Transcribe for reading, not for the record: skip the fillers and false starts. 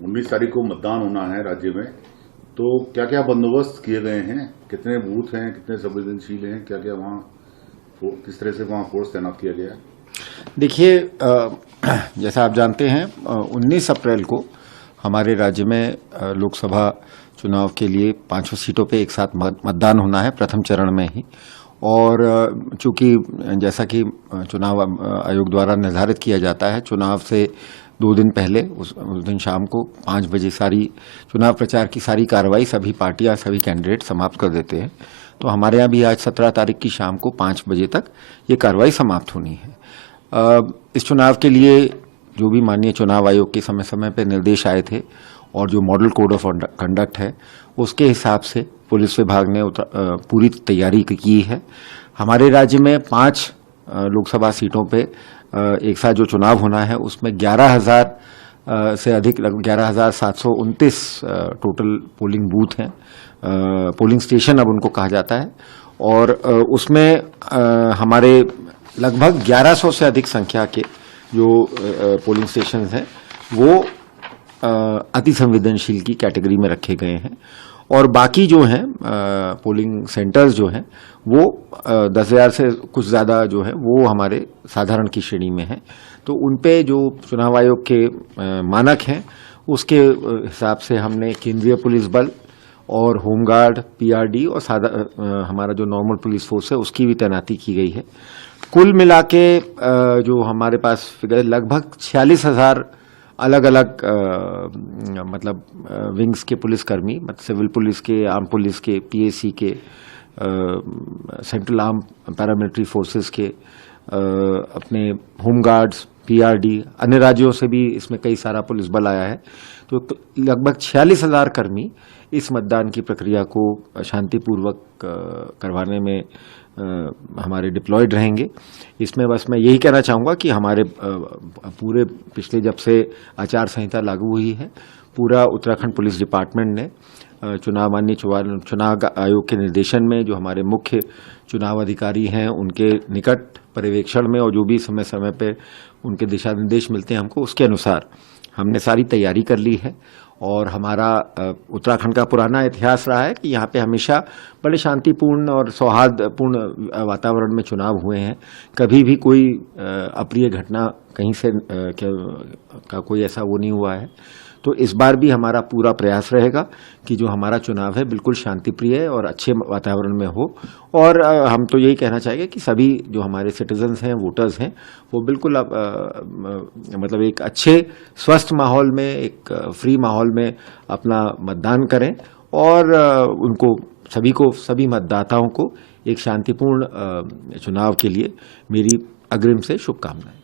19 तारीख को मतदान होना है राज्य में, तो क्या क्या बंदोबस्त किए गए हैं? कितने बूथ हैं, कितने संवेदनशील हैं, क्या क्या वहाँ किस तरह से वहाँ फोर्स तैनात किया गया है? देखिए, जैसा आप जानते हैं 19 अप्रैल को हमारे राज्य में लोकसभा चुनाव के लिए 5 सीटों पे एक साथ मतदान होना है, प्रथम चरण में ही। और चूंकि जैसा कि चुनाव आयोग द्वारा निर्धारित किया जाता है, चुनाव से 2 दिन पहले उस दिन शाम को 5 बजे सारी चुनाव प्रचार की सारी कार्रवाई सभी पार्टियां, सभी कैंडिडेट समाप्त कर देते हैं। तो हमारे यहाँ भी आज 17 तारीख की शाम को 5 बजे तक ये कार्रवाई समाप्त होनी है। इस चुनाव के लिए जो भी माननीय चुनाव आयोग के समय समय पर निर्देश आए थे और जो मॉडल कोड ऑफ कंडक्ट है, उसके हिसाब से पुलिस विभाग ने पूरी तैयारी की है। हमारे राज्य में 5 लोकसभा सीटों पे एक साथ जो चुनाव होना है, उसमें 11,000 से अधिक, लगभग 11,729 टोटल पोलिंग बूथ हैं, पोलिंग स्टेशन अब उनको कहा जाता है। और उसमें हमारे लगभग 1100 से अधिक संख्या के जो पोलिंग स्टेशन हैं वो अति संवेदनशील की कैटेगरी में रखे गए हैं। और बाकी जो हैं पोलिंग सेंटर्स जो हैं वो 10,000 से कुछ ज़्यादा जो है वो हमारे साधारण की श्रेणी में हैं। तो उन पे जो चुनाव आयोग के मानक हैं उसके हिसाब से हमने केंद्रीय पुलिस बल और होमगार्ड, पीआरडी और हमारा जो नॉर्मल पुलिस फोर्स है उसकी भी तैनाती की गई है। कुल मिला के जो हमारे पास फिगर लगभग 46,000 अलग अलग मतलब विंग्स के पुलिसकर्मी, मतलब सिविल पुलिस के, आर्म पुलिस के, पीएसी के, सेंट्रल आर्म पैरामिलिट्री फोर्सेस के, अपने होमगार्ड्स, पीआरडी, अन्य राज्यों से भी इसमें कई सारा पुलिस बल आया है। तो लगभग 46,000 कर्मी इस मतदान की प्रक्रिया को शांतिपूर्वक करवाने में हमारे डिप्लॉयड रहेंगे। इसमें बस मैं यही कहना चाहूँगा कि हमारे पूरे पिछले जब से आचार संहिता लागू हुई है, पूरा उत्तराखंड पुलिस डिपार्टमेंट ने माननीय चुनाव आयोग के निर्देशन में जो हमारे मुख्य चुनाव अधिकारी हैं उनके निकट पर्यवेक्षण में और जो भी समय समय पे उनके दिशा निर्देश मिलते हैं हमको, उसके अनुसार हमने सारी तैयारी कर ली है। और हमारा उत्तराखंड का पुराना इतिहास रहा है कि यहाँ पे हमेशा बड़े शांतिपूर्ण और सौहार्दपूर्ण वातावरण में चुनाव हुए हैं। कभी भी कोई अप्रिय घटना कहीं से का कोई ऐसा वो नहीं हुआ है। तो इस बार भी हमारा पूरा प्रयास रहेगा कि जो हमारा चुनाव है बिल्कुल शांतिप्रिय और अच्छे वातावरण में हो। और हम तो यही कहना चाहेंगे कि सभी जो हमारे सिटीजन्स हैं, वोटर्स हैं, वो बिल्कुल मतलब एक अच्छे स्वस्थ माहौल में, एक फ्री माहौल में अपना मतदान करें। और उनको सभी मतदाताओं को एक शांतिपूर्ण चुनाव के लिए मेरी अग्रिम से शुभकामनाएं।